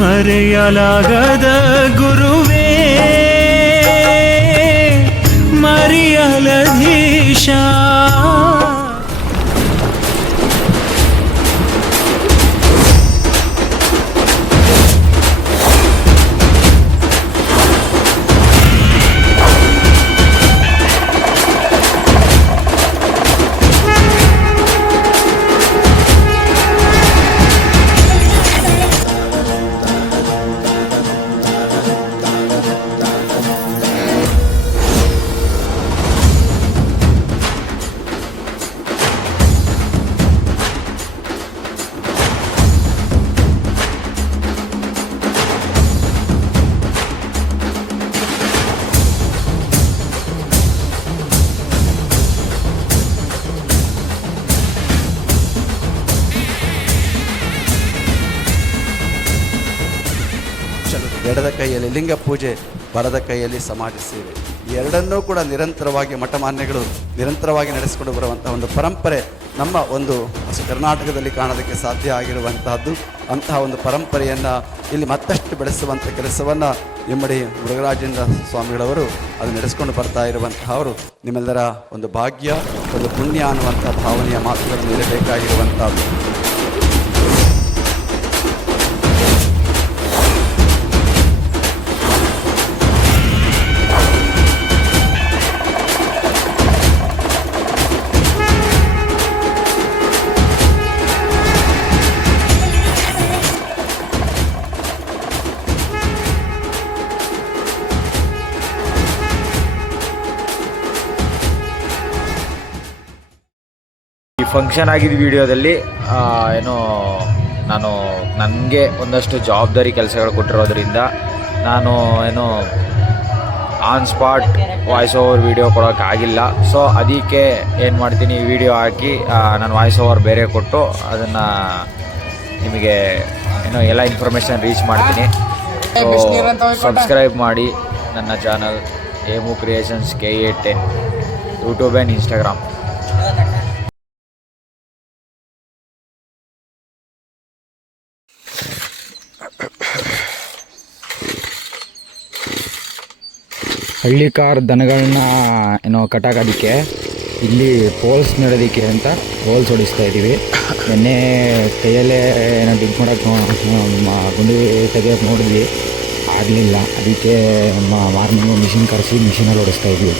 ಮರೆಯಲಾಗದ ಗುರುವೇ ಮರಿಯಲಧೀಶ. ಎಡದ ಕೈಯಲ್ಲಿ ಲಿಂಗ ಪೂಜೆ, ಬಲದ ಕೈಯಲ್ಲಿ ಸಮಾಜ ಸೇವೆ, ಈ ಎರಡನ್ನೂ ಕೂಡ ನಿರಂತರವಾಗಿ ಮಠಮಾನ್ಯಗಳು ನಿರಂತರವಾಗಿ ನಡೆಸಿಕೊಂಡು ಬರುವಂತಹ ಒಂದು ಪರಂಪರೆ ನಮ್ಮ ಒಂದು ಕರ್ನಾಟಕದಲ್ಲಿ ಕಾಣೋದಕ್ಕೆ ಸಾಧ್ಯ ಆಗಿರುವಂತಹದ್ದು. ಅಂತಹ ಒಂದು ಪರಂಪರೆಯನ್ನು ಇಲ್ಲಿ ಮತ್ತಷ್ಟು ಬೆಳೆಸುವಂಥ ಕೆಲಸವನ್ನು ಇಮ್ಮಡಿ ಮುರುಘರಾಜೇಂದ್ರ ಸ್ವಾಮಿಗಳವರು ಅದು ನಡೆಸ್ಕೊಂಡು ಬರ್ತಾ ಇರುವಂತಹ ಅವರು ನಿಮ್ಮೆಲ್ಲರ ಒಂದು ಭಾಗ್ಯ, ಒಂದು ಪುಣ್ಯ ಅನ್ನುವಂಥ ಭಾವನೆಯ ಮಾತುಗಳನ್ನು ಇರಬೇಕಾಗಿರುವಂಥದ್ದು. ಫಂಕ್ಷನ್ ಆಗಿದ್ದ ವಿಡಿಯೋದಲ್ಲಿ ಏನೋ ನಾನು ನನಗೆ ಒಂದಷ್ಟು ಜವಾಬ್ದಾರಿ ಕೆಲಸಗಳು ಕೊಟ್ಟಿರೋದ್ರಿಂದ ನಾನು ಏನೋ on spot voice over video ಕೊಡೋಕ್ಕಾಗಿಲ್ಲ. ಸೊ ಅದಕ್ಕೆ ಏನು ಮಾಡ್ತೀನಿ, ವಿಡಿಯೋ ಹಾಕಿ ನಾನು ವಾಯ್ಸ್ ಓವರ್ ಬೇರೆ ಕೊಟ್ಟು ಅದನ್ನು ನಿಮಗೆ ಏನೋ ಎಲ್ಲ ಇನ್ಫಾರ್ಮೇಷನ್ ರೀಚ್ ಮಾಡ್ತೀನಿ. ಸಬ್ಸ್ಕ್ರೈಬ್ ಮಾಡಿ ನನ್ನ channel Hemu creations KA10 YouTube and Instagram. Hallikar ದನಗಳನ್ನ ಏನೋ ಕಟ್ಟಾಕೋದಕ್ಕೆ ಇಲ್ಲಿ ಪೋಲ್ಸ್ ನೆಡೋದಕ್ಕೆ ಅಂತ ಪೋಲ್ಸ್ ಹೊಡಿಸ್ತಾ ಇದ್ದೀವಿ. ನಿನ್ನೆ ಕೈಯಲ್ಲೇ ಏನೋ ಡಿಗ್ ಮಾಡೋಕ್ಕೆ ಗುಂಡಿ ತೆಗೆಯೋಕೆ ನೋಡಿದ್ವಿ, ಆಗಲಿಲ್ಲ. ಅದಕ್ಕೆ ಮಾರ್ನಿಂಗು ಮಿಷಿನ್ ಕರೆಸಿ ಮಿಷಿನಲ್ಲಿ ಹೊಡಿಸ್ತಾ ಇದ್ವಿ.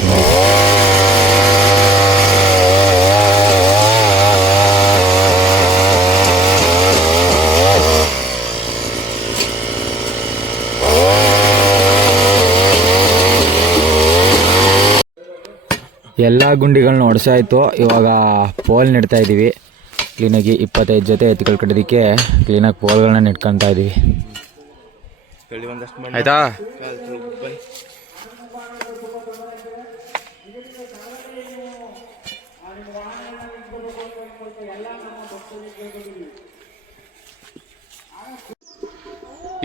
ಎಲ್ಲ ಗುಂಡಿಗಳನ್ನ ಹೊಡೆಸಾಯ್ತು. ಇವಾಗ ಪೋಲ್ ನೆಡ್ತಾ ಇದ್ದೀವಿ ಕ್ಲೀನಾಗಿ. 25 ಜೊತೆ ಎತ್ತುಗಳು ಕಟ್ಟೋದಕ್ಕೆ ಕ್ಲೀನಾಗಿ ಪೋಲ್ಗಳನ್ನ ನೆಟ್ಕೊತಾ ಇದ್ದೀವಿ. ಆಯಿತಾ?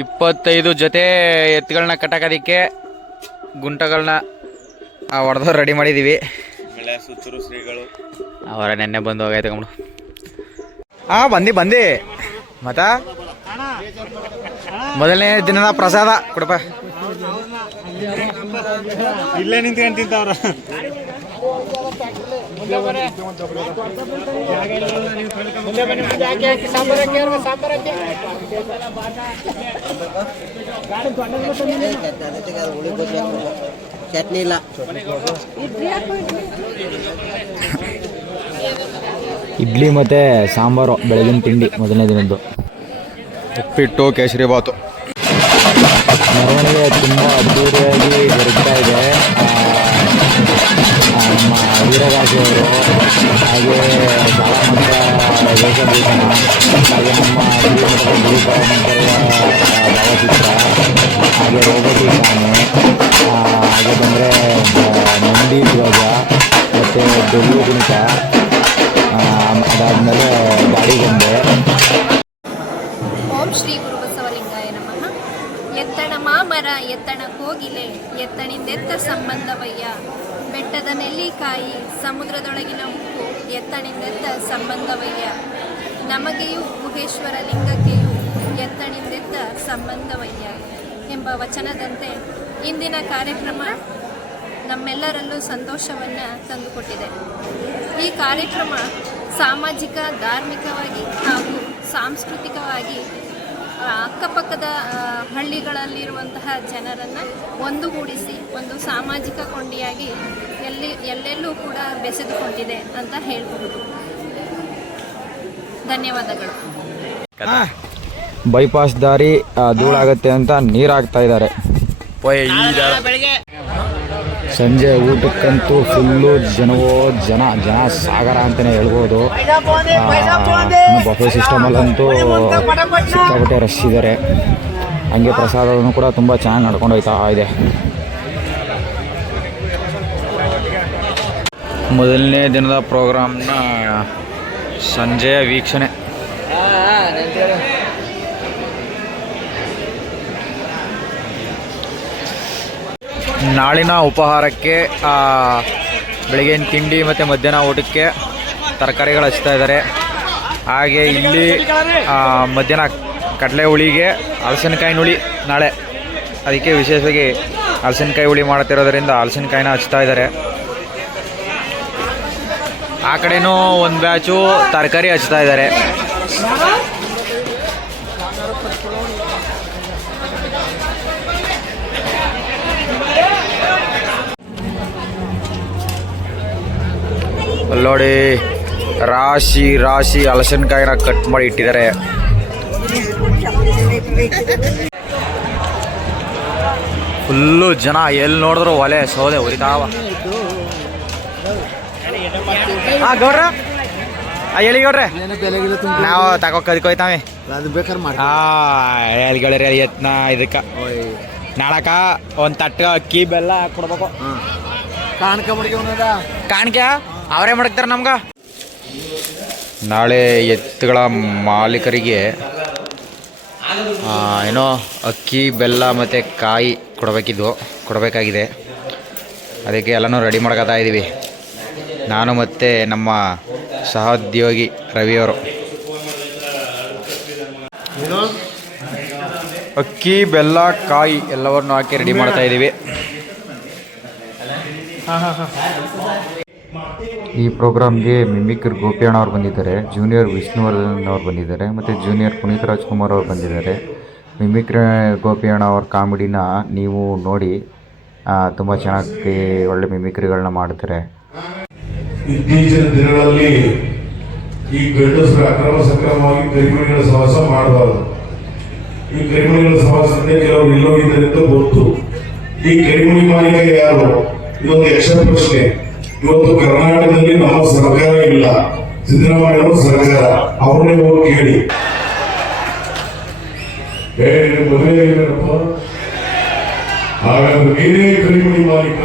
ಇಪ್ಪತ್ತೈದು ಜೊತೆ ಎತ್ತುಗಳನ್ನ ಕಟ್ಟಾಕೋದಕ್ಕೆ ಗುಂಟಗಳನ್ನ ಹೊಡೆದವ್ರು ರೆಡಿ ಮಾಡಿದ್ದೀವಿ. ಸುತ್ತೂರು ಶ್ರೀಗಳು ಅವರ ನೆನ್ನೆ ಬಂದು ಹೋಗೈತೆ ಕಮ್ಮಡು. ಬಂದು ಮತ್ತ ಮೊದಲನೇ ದಿನದ ಪ್ರಸಾದ ಕೊಡಪ್ಪ. ಇಲ್ಲೇ ನಿಂತ್ಕೊಂಡು ತಿಂತವ್ರ. ಚಟ್ನಿ ಇಲ್ಲ, ಇಡ್ಲಿ ಮತ್ತು ಸಾಂಬಾರು ಬೆಳಗಿನ ತಿಂಡಿ ಮೊದಲನೇ ದಿನದ್ದು. ಉಪ್ಪಿಟ್ಟು, ಕೇಸರಿ ಬಾತು ಮೆರವಣಿಗೆ ತುಂಬ ಅದ್ದೂರಿಯಾಗಿ ಜರುಗ್ತಾ ಇದೆ. ನಮ್ಮ ವೀರರಾಜವರು, ಹಾಗೆ ಬಾಲಮಂತ್ರ ವೇಷಭೂಷಣ, ಹಾಗೆ ನಮ್ಮ ಶ್ರೀಮಠದ ಗುರುಪರಂಪರೆಯ ಭಾವಚಿತ್ರ, ಹಾಗೆ ರೋಬೋಟಿಕ್ ಆನೆ, ಹಾಗೆ ಬಂದರೆ ನಂದಿ ಧ್ವಜ ಮತ್ತು ಡೊಳ್ಳು ಕುಣಿತ, ಅದಾದಮೇಲೆ ಗಾಡಿ ಗೊಂಬೆ. ಓಂ ಶ್ರೀ ಗುರುಬಸವಲಿಂಗಾಯ ನಮಃ. ಎತ್ತಣ ಮಾಮರ ಎತ್ತಣ ಕೋಗಿಲೆ ಎತ್ತಣಿಂದೆತ್ತ ಸಂಬಂಧವಯ್ಯ ಬೆಟ್ಟದ ನೆಲ್ಲಿಕಾಯಿ ಸಮುದ್ರದೊಳಗಿನ ಉಪ್ಪು ಎತ್ತಣಿಂದೆತ್ತ ಸಂಬಂಧವಯ್ಯ ನಮಗೆಯೂ ಗುಹೇಶ್ವರ ಲಿಂಗಕ್ಕೆಯೂ ಎತ್ತಣಿಂದೆತ್ತ ಸಂಬಂಧವಯ್ಯ ಎಂಬ ವಚನದಂತೆ ಇಂದಿನ ಕಾರ್ಯಕ್ರಮ ನಮ್ಮೆಲ್ಲರಲ್ಲೂ ಸಂತೋಷವನ್ನು ತಂದುಕೊಟ್ಟಿದೆ. ಈ ಕಾರ್ಯಕ್ರಮ ಸಾಮಾಜಿಕ, ಧಾರ್ಮಿಕವಾಗಿ ಹಾಗೂ ಸಾಂಸ್ಕೃತಿಕವಾಗಿ ಅಕ್ಕಪಕ್ಕದ ಹಳ್ಳಿಗಳಲ್ಲಿರುವಂತಹ ಜನರನ್ನು ಒಂದುಗೂಡಿಸಿ ಒಂದು ಸಾಮಾಜಿಕ ಕೊಂಡಿಯಾಗಿ ಎಲ್ಲೆಲ್ಲೂ ಕೂಡ ಬೆಸೆದುಕೊಂಡಿದೆ ಅಂತ ಹೇಳ್ಬೋದು. ಧನ್ಯವಾದಗಳು. ಬೈಪಾಸ್ ದಾರಿ ಧೂಳಾಗತ್ತೆ ಅಂತ ನೀರು ಹಾಕ್ತಾ ಇದ್ದಾರೆ. ಸಂಜೆ ಊಟಕ್ಕಂತೂ ಫುಲ್ಲು ಜನ ಸಾಗರ ಅಂತಲೇ ಹೇಳ್ಬೋದು. ಬಫೆ ಸಿಸ್ಟಮಲ್ಲಂತೂ ಸಿಕ್ಕಾಪಟ್ಟೆ ರಶ್ ಇದ್ದಾರೆ. ಹಂಗೆ ಪ್ರಸಾದವನ್ನು ಕೂಡ ತುಂಬ ಚೆನ್ನಾಗಿ ನಡ್ಕೊಂಡು ಹೋಗ್ತಾ ಇದೆ. ಮೊದಲನೇ ದಿನದ ಪ್ರೋಗ್ರಾಮ್ನ ಸಂಜೆಯ ವೀಕ್ಷಣೆ. ನಾಳಿನ ಉಪಹಾರಕ್ಕೆ ಬೆಳಗಿನ ತಿಂಡಿ ಮತ್ತು ಮಧ್ಯಾಹ್ನ ಊಟಕ್ಕೆ ತರಕಾರಿಗಳು ಹಚ್ತಾ ಇದ್ದಾರೆ. ಹಾಗೆ ಇಲ್ಲಿ ಮಧ್ಯಾಹ್ನ ಕಡಲೆ ಹುಳಿಗೆ ಹಲಸಿನಕಾಯಿ ಹುಳಿ ನಾಳೆ, ಅದಕ್ಕೆ ವಿಶೇಷವಾಗಿ ಹಲಸಿನಕಾಯಿ ಹುಳಿ ಮಾಡುತ್ತಿರೋದ್ರಿಂದ ಹಲಸಿನಕಾಯಿನ ಹಚ್ತಾ ಇದ್ದಾರೆ. ಆ ಕಡೆನೂ ಒಂದು ಬ್ಯಾಚು ತರಕಾರಿ ಹಚ್ತಾ ಇದ್ದಾರೆ. ನೋಡಿ, ರಾಶಿ ಹಲಸಿನಕಾಯಿನ ಕಟ್ ಮಾಡಿ ಇಟ್ಟಿದ್ದಾರೆ. ಫುಲ್ಲು ಜನ, ಎಲ್ಲಿ ನೋಡಿದ್ರು ಒಲೆ ಸೌದೆ ಉರಿತಾವ. ಗೌಡ್ರ ಹೇಳಿ ಗೌಡ್ರೆ, ನಾವು ತಗೋಯ್ತಾವೆ ಎಲ್ಗಳ್ರಿ ಯತ್ನ ಇದಕ್ಕೆ ನಾಳಕ ಒಂದು ತಟ್ಟ ಅಕ್ಕಿ ಬೆಲ್ಲ ಕೊಡ್ಬೇಕು. ಕಾಣಿಕೆ ಅವರೇ ಮಡಗ್ತಾರೆ ನಮ್ಗೆ. ನಾಳೆ ಎತ್ತುಗಳ ಮಾಲೀಕರಿಗೆ ಏನೋ ಅಕ್ಕಿ ಬೆಲ್ಲ ಮತ್ತು ಕಾಯಿ ಕೊಡಬೇಕಾಗಿದೆ. ಅದಕ್ಕೆ ಎಲ್ಲನೂ ರೆಡಿ ಮಾಡ್ಕೊತಾ ಇದ್ದೀವಿ, ನಾನು ಮತ್ತು ನಮ್ಮ ಸಹೋದ್ಯೋಗಿ ರವಿಯವರು. ಅಕ್ಕಿ ಬೆಲ್ಲ ಕಾಯಿ ಎಲ್ಲವನ್ನು ಹಾಕಿ ರೆಡಿ ಮಾಡ್ತಾ ಇದ್ದೀವಿ. ಈ ಪ್ರೋಗ್ರಾಮ್ಗೆ ಮಿಮಿಕ್ರಿ ಗೋಪಿಯಣ್ಣ ಅವ್ರು ಬಂದಿದ್ದಾರೆ, ಜೂನಿಯರ್ ವಿಷ್ಣುವರ್ಧನ್ ಅವ್ರು ಬಂದಿದ್ದಾರೆ ಮತ್ತು ಜೂನಿಯರ್ ಪುನೀತ್ ರಾಜ್ಕುಮಾರ್ ಅವ್ರು ಬಂದಿದ್ದಾರೆ. ಮಿಮಿಕ್ರಿ ಗೋಪಿಯಣ್ಣ ಅವ್ರ ಕಾಮಿಡಿನ ನೀವು ನೋಡಿ, ತುಂಬ ಚೆನ್ನಾಗಿ ಒಳ್ಳೆ ಮಿಮಿಕ್ರಿಗಳನ್ನ ಮಾಡ್ತಾರೆ. ಇತ್ತೀಚಿನ ದಿನಗಳಲ್ಲಿ ಈ ಗಂಡಸರು ಅಕ್ರಮ ಸಕ್ರಮವಾಗಿ ಕರಿಮಣಿಗಳ ಸಹವಾಸ ಮಾಡಬಾರದು. ಈ ಕರಿಮಣಿಗಳ ಸಹವಾಸಕ್ಕೆ ಕೆಲವರು ಇಲ್ಲೋಗಿದ್ದರಿಂದ ಗೊತ್ತು. ಈ ಕರಿಮಣಿ ಮಾಲೀಕ ಯಾರು? ಇದೊಂದು ಯಕ್ಷ ಪ್ರಶ್ನೆ. ಇವತ್ತು ಕರ್ನಾಟಕದಲ್ಲಿ ನಮ್ಮ ಸರ್ಕಾರ ಇಲ್ಲ, ಸಿದ್ದರಾಮಯ್ಯ ಸರ್ಕಾರ. ಅವ್ರನ್ನೇ ಹೋಗಿ ಕೇಳಿ. ಮದುವೆ ಏನಪ್ಪ? ಹಾಗಾದ್ರೆ ನೀನೇ ಕರಿಮಣಿ ಮಾಲೀಕ?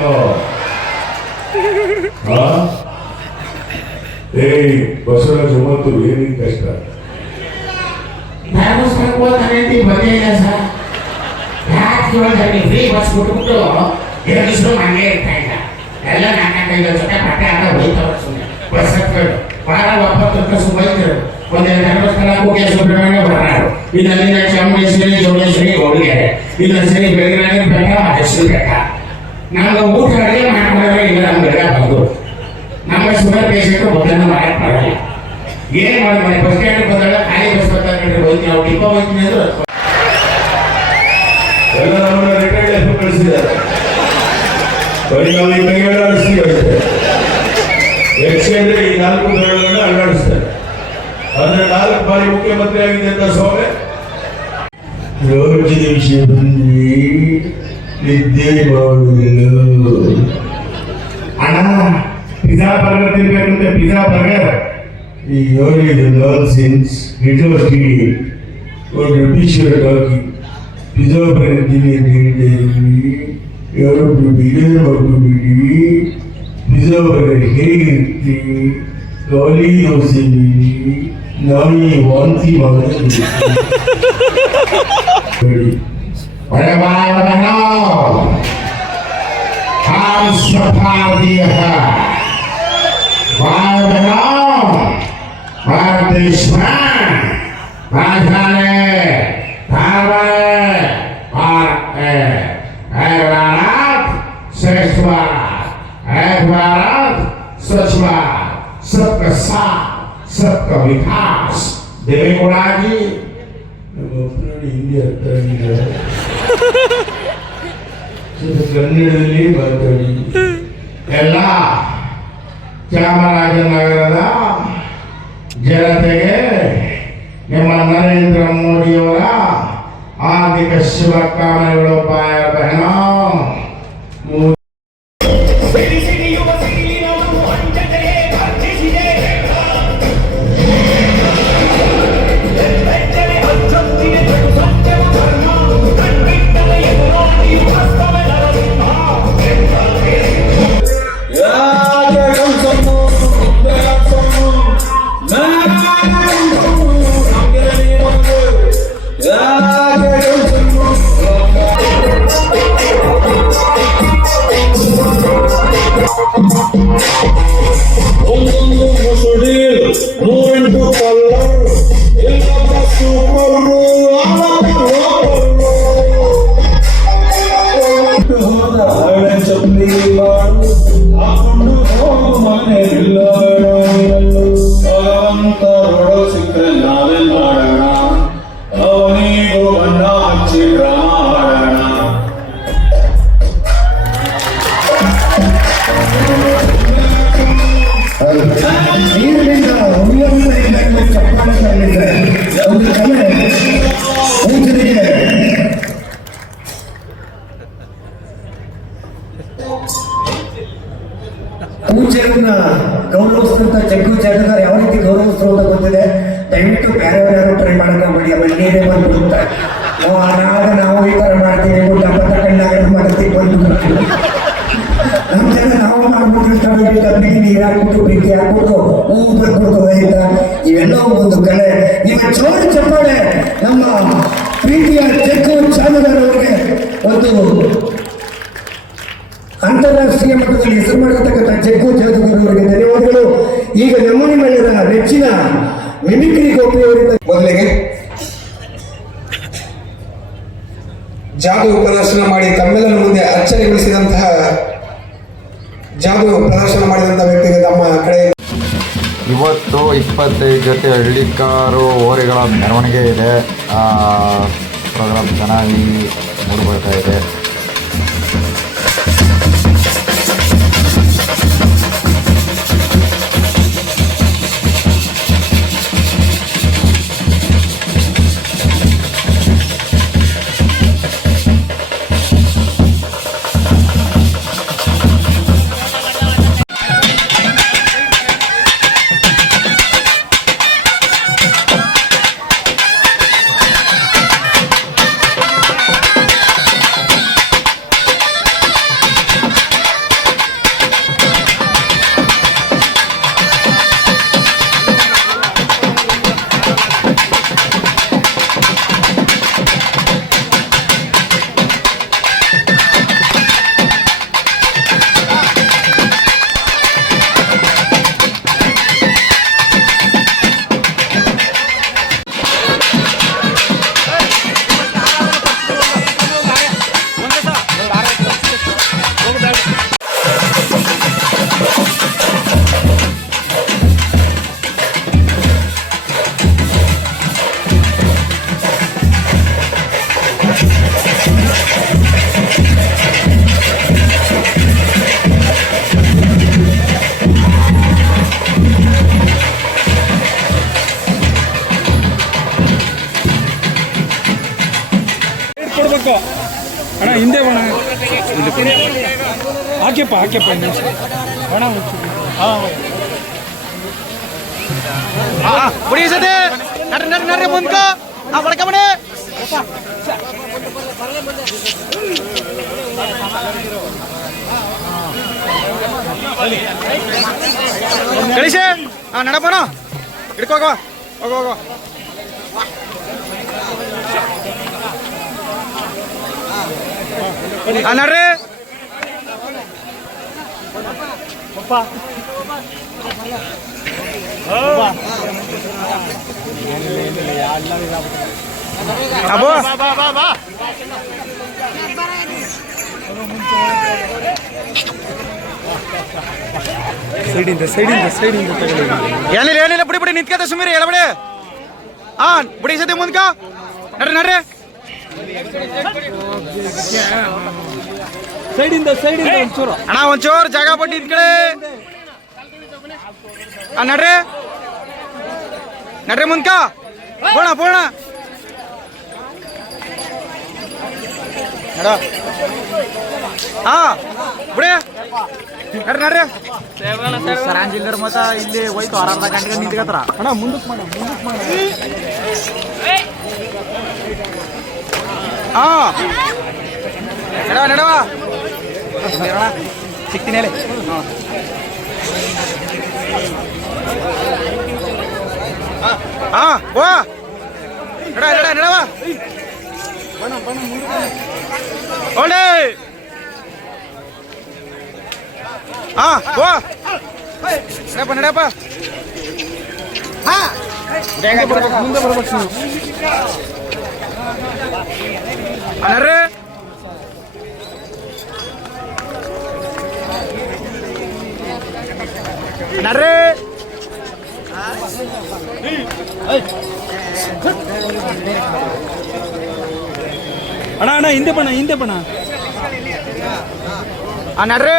ಬಸವರಾಜ ಮತ್ತು ಏನೇನು ಕಷ್ಟ? ಧರ್ಮಸ್ಥಳಕ್ಕೆ ಹೋಗ್ತಾನೆ ಬಂದೇ ಇಲ್ಲ ಸರ್. ಯಾಕೆ ಕೇಳಿದ್ರೆ ಫ್ರೀ ಬಸ್ ಕೊಟ್ಬಿಟ್ಟು ಯೋಗಿಸ್ರು ಹಂಗೆ ಇರ್ತಾ ಇಲ್ಲ. ಎಲ್ಲ 4-5 ಜೊತೆ ಬಟ್ಟೆ ಆಗ ಹೋಯ್ತವ್ರು ಸುಮ್ಮನೆ ಬಸ್ ಹತ್ಕೊಂಡು ವಾರ 9 ಹೋಯ್ತರು. ಒಂದೇ ಧರ್ಮಸ್ಥಳ ಕುಕ್ಕೆ ಸುಬ್ರಹ್ಮಣ್ಯ ಬರನಾಡು, ಇದಲ್ಲಿನ ಚಾಮುಂಡೇಶ್ವರಿ ಜೋಡೇಶ್ವರಿ ಗೌಡಿಗೆರೆ, ಇದನ್ನ ಸರಿ ಬೆಳಗಿನ ಬೆಟ್ಟ ಹೆಸರು ಬೆಟ್ಟ. ನಮ್ಗೆ ಊಟ ಅಡುಗೆ ಮಾಡ್ಕೊಂಡ್ರೆ ಇಲ್ಲ ನಮ್ಮ ಬೆಳ ಬಂದು ನಮ್ಮ ಶುಗರ್ ಪೇಷಂಟ್ ಮೊದಲನ್ನು ಮಾಡಕ್ಕೆ ಬರಲ್ಲ. ಏನು ಮಾಡಿ ಬಸ್ ಸ್ಟ್ಯಾಂಡ್ ಬಂದಾಗ ಖಾಲಿ ಬಸ್ ಬರ್ತಾರೆ ಹೋಗ್ತೀನಿ, ನಾವು ಡಿಪೋ ಹೋಗ್ತೀನಿ ಅಂದ್ರೆ ಎಲ್ಲ ನಮ್ಮನ್ನ ರಿಟೈರ್ಡ್ ಲೈಫ್ ಕಳಿಸಿದ್ದಾರೆ. ಯಾಕೆಂದ್ರೆ ಈ 4 ದೊಡ್ಡಗಳನ್ನು ಅಲ್ಲಾಡಿಸ್ತಾರೆ. ಅಂದ್ರೆ 4 ಬಾರಿ ಮುಖ್ಯಮಂತ್ರಿ ಆಗಿದೆ ಅಂತ ಸ್ವಾಮಿ. ಯೋಚಿತ ವಿಷಯ ಬಂದ್ವಿ, ನಿದ್ದೆ ಮಾಡುವುದು. ಅಣ್ಣ ಪಿಜ್ಜಾ ಬರ್ಗರ್ ತಿನ್ಬೇಕಂತೆ, ಪಿಜ್ಜಾ ಬರ್ಗರ್. ಈ ಯೋಗಿದ ನಾನ್ಸೆನ್ಸ್ ರಿಟೋರ್ಟಿ ಒಂದು ಬ್ರಿಟಿಷರ ಟಾಕಿ ಪಿಜ್ಜಾ ಬರ್ಗರ್ ತಿನ್ನಿ ಅಂತ ಹೇಳಿದ್ದೀವಿ. ಯಾರೊಬ್ಬರು ಬೇಜಾರು ಮಾಡ್ಕೊಂಡಿದ್ದೀವಿ. ಪಿಜ್ಜಾ ಬರ್ಗರ್ ಹೇಗಿರ್ತೀವಿ? ಖಾಲಿ ದೋಸೆ ನೀಡಿ ನಾಯಿ ವಾಂತಿ ಮಾಡಿ बड़े भाई और बहनों, हम सब भारतीय हैं। भाई बहनों, भारत देश में राजधानी भारत है भारत श्रेष्ठ भारत, एक भारत स्वच्छ भारत, सबका साथ, सबका विकास। देवेगौड़ा जी ಹಿಂದಿ ಅರ್ಥ ಆಗಿಲ್ಲ ಸ್ವಲ್ಪ ಕನ್ನಡದಲ್ಲಿ ಮಾತಾಡಿ. ಎಲ್ಲ ಚಾಮರಾಜನಗರದ ಜನತೆಗೆ ನಿಮ್ಮ ನರೇಂದ್ರ ಮೋದಿಯವರ ಆರ್ಥಿಕ ಶುಭಕಾಮನೆಗಳು ಬಾಯ ಬಹನೋ. ಪೂಜೆಯನ್ನ ಗೌರವಿಸಿದಂತ ಜಗ್ಗು ಜಾಟಗಾರ್ ಯಾವ ರೀತಿ ಗೌರವಿಸ್ರು ಅಂತ ಗೊತ್ತಿದೆ. ದಯವಿಟ್ಟು ಬೇರೆ ಯಾರು ಟ್ರೈ ಮಾಡ್ಕೊಂಬೇಡಿ, ಆಮೇಲೆ ನೀವೇ ಬಂದ್ಬಿಡುತ್ತೆ. ನಾವು ಈ ತರ ಮಾಡ್ತೀವಿ ಕಣ್ಣಾಗ ಮಾಡ್ತೀವಿ ಬಂದು ನಮ್ಮ ಜನ ನಾವು ಮಾಡ್ಬಿಟ್ಟಿರ್ತಾರೆ. ಕಬ್ಬಿಗೆ ನೀರು ಹಾಕ್ಬಿಟ್ಟು ಬೆಂಕಿ ಹಾಕ್ಬಿಟ್ಟು ಹೂವು ಬಂದ್ಬಿಟ್ಟು ಆಯ್ತಾ, ಇವೆಲ್ಲ ಒಂದು ಕಲೆ. ನಿಮ್ಮ ಜೋರ ಚಪ್ಪಾಳೆ ನಮ್ಮ ಪ್ರೀತಿಯ ಜಗ್ಗು ಜಾಟಗಾರ್ ಅವರಿಗೆ ಒಂದು ಅಂತಾರಾಷ್ಟ್ರೀಯ ಮಟ್ಟದಲ್ಲಿ ಹೆಸರು ಮಾಡಿರ್ತಕ್ಕಂಥ ಜಗ್ಗು ಜಾಟಗಾರ್ ಅವರಿಗೆ ಧನ್ಯವಾದಗಳು. ಈಗ ನಮೂನಿ ಮೇಳದ ನೆಚ್ಚಿನ ಮಿಮಿಕ್ರಿ ಗೋಪಿಯವರಿಂದ ಮೊದಲಿಗೆ ಜಾದು ಪ್ರದರ್ಶನ ಮಾಡಿ ತಮ್ಮೆಲ್ಲರ ಮುಂದೆ ಅಚ್ಚರಿಗೊಳಿಸಿದಂತಹ ಜಾದು ಪ್ರದರ್ಶನ ಮಾಡಿದಂತಹ ವ್ಯಕ್ತಿಗೆ ತಮ್ಮ ಕಡೆ ಇವತ್ತು 25 ಜೊತೆ ಹಳ್ಳಿಕಾರು ಓರೆಗಳ ಮೆರವಣಿಗೆ ಇದೆ. ಪ್ರೋಗ್ರಾಮ್ ಚೆನ್ನಾಗಿ ಮೂಡಿಬರ್ತಾ ಇದೆ. ಅಣ್ಣ ಹಿಂದೆ ಬಣ ಹಾಕ್ಯಪ್ಪ ಬಣ ಬುಡಿ ಸತೆ ನಡ್ರಿ ಮುಂದ್ಕ ಆ ಬಡಕ ಬಣೆ ಕಳಿಸೆ ನಡಪ್ಪಣ ಹಿಡ್ಕೋಗ ಹೋಗ ನಡ್ರಿ ಅಬ್ಬೋ ಸೈಡಿಂದ ಏನಿಲ್ಲ ಬಿಡಿ ನಿಂತ್ಕತ ಸುಮೀರಿ ಹೇಳಬಿಡಿ ಹಾ ಬಿಡಿ ಸತಿ ಮುಂದ್ಕ ನಡ್ರಿ ಸೈಡಿಂದ ಒಂಚೂರು ಅಣ್ಣ ಒಂಚೂರು ಜಾಗ ಬಿಟ್ಟು ನಿಂತ್ಕಡೆ ನಡ್ರಿ ಮುಂದ್ಕ ಪೂರ್ಣ ಹಾ ಬಿಡಿ ನಡ್ರಿ ಸರಾಂಜಿಲ್ದರ್ ಮತ್ತ ಇಲ್ಲಿ ಹೋಯ್ತು 6 ಗಂಟೆಗೆ ನಿಂತ್ಕತ್ರ. ಅಣ್ಣ ಮುಂದಕ್ಕೆ ಮಾಡ ಹಾ ನಡವ ಸಿಗ್ತೀನಿ ಹೇಳಿ ಹಾ ಬೋ ನಡವ ಒಳ್ಳೆ ಹಾ ಬೋ ನಡಪ್ಪ ಮುಂದೆ ಬರ್ಬೇಕು ನೀವು. ನಡ್ರಿ ಅಣ್ಣ ಹಿಂದೆ ಬಣ ನಡ್ರಿ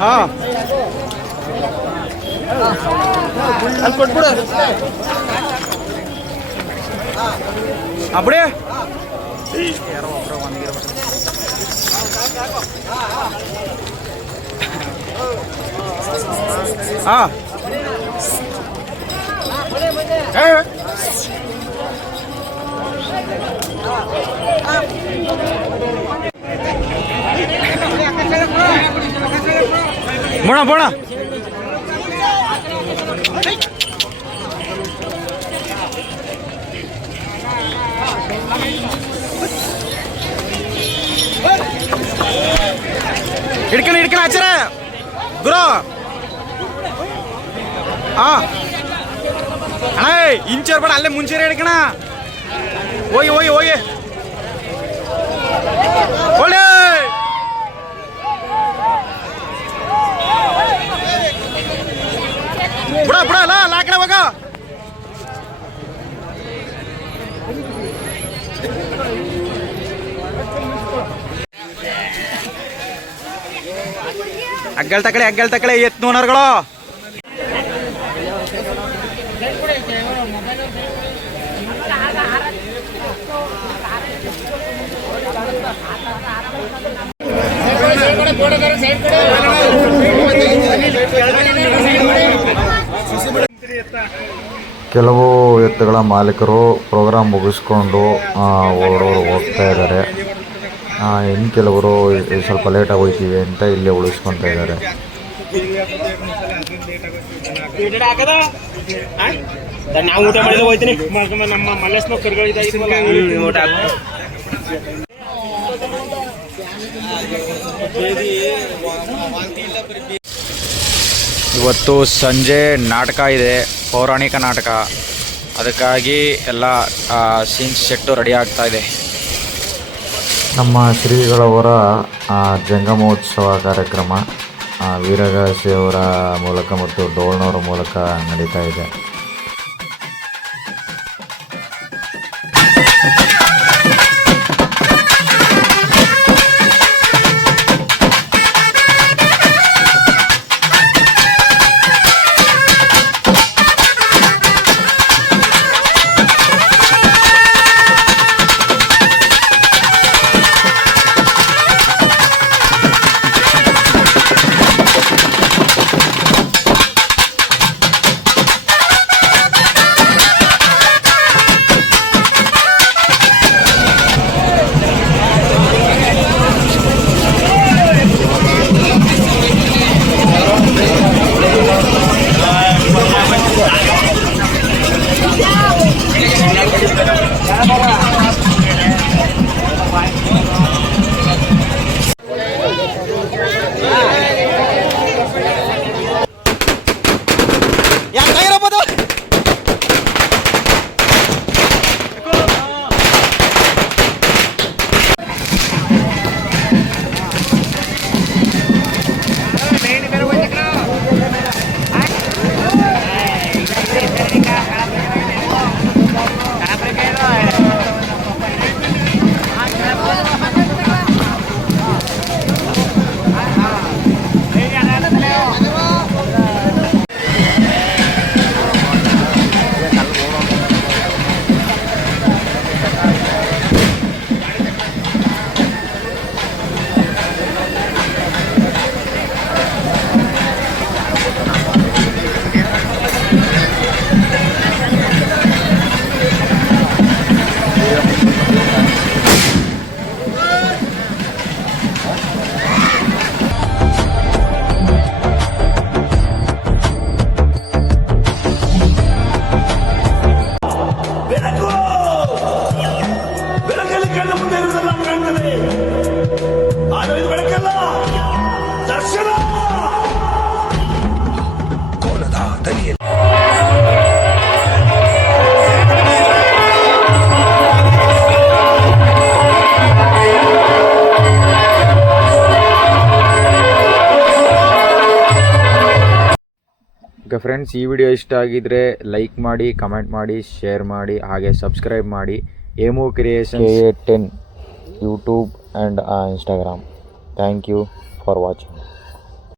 ಹಾ ಅಲ್ಲಿ ಕೊಟ್ಬಿಡು ಅಪ್ಪಡಿ ಹಾ ಬೋಣ ಹಿಡ್ಕಣ ಹಚ್ಚಾರ ಗುರು ಹಾ ಅಣ್ಣ ಇಂಚರ್ ಬೇಡ ಅಲ್ಲೇ ಮುಂಚೆ ಹಿಡ್ಕಣ ಹೋಗಿ ಒಳ್ಳೆ ಬುಡ ಅಲ್ಲ ಕಡೆ ಹೋಗ ಅಗ್ಗಲ್ ತಕಳೆ ಎತ್ ನೋನರ್ಗಳು ಕೆಲವು ಎತ್ತುಗಳ ಮಾಲೀಕರು ಪ್ರೋಗ್ರಾಮ್ ಮುಗಿಸ್ಕೊಂಡು ಹೋಗ್ತಾ ಇದ್ದಾರೆ. ಇನ್ನು ಕೆಲವರು ಸ್ವಲ್ಪ ಲೇಟಾಗಿ ಹೋಗ್ತೀವಿ ಅಂತ ಇಲ್ಲೇ ಉಳಿಸ್ಕೊತಾ ಇದ್ದಾರೆ. ನಾವು ಊಟ ಮಾಡಿದ್ರೆ ಹೋಯ್ತೀನಿ ನಮ್ಮ ಮಲ್ಲೇಶ್ ಇವತ್ತು ಸಂಜೆ ನಾಟಕ ಇದೆ, ಪೌರಾಣಿಕ ನಾಟಕ. ಅದಕ್ಕಾಗಿ ಎಲ್ಲ ಸೀನ್ಸ್ ಸೆಟ್ಟು ರೆಡಿ ಆಗ್ತಾ ಇದೆ. ನಮ್ಮ ಶ್ರೀಗಳವರ ಜಂಗಮೋತ್ಸವ ಕಾರ್ಯಕ್ರಮ ವೀರಗಾಸೆಯವರ ಮೂಲಕ ಮತ್ತು ಡೋಳ್ನವರ ಮೂಲಕ ನಡೀತಾ ಇದೆ. ಓಕೆ ಫ್ರೆಂಡ್ಸ್, ಈ ವಿಡಿಯೋ ಇಷ್ಟ ಆಗಿದ್ರೆ ಲೈಕ್ ಮಾಡಿ, ಕಮೆಂಟ್ ಮಾಡಿ, ಶೇರ್ ಮಾಡಿ, ಹಾಗೆ ಸಬ್ಸ್ಕ್ರೈಬ್ ಮಾಡಿ. ಏಮು creation KA10 YouTube and Instagram. Thank you for watching.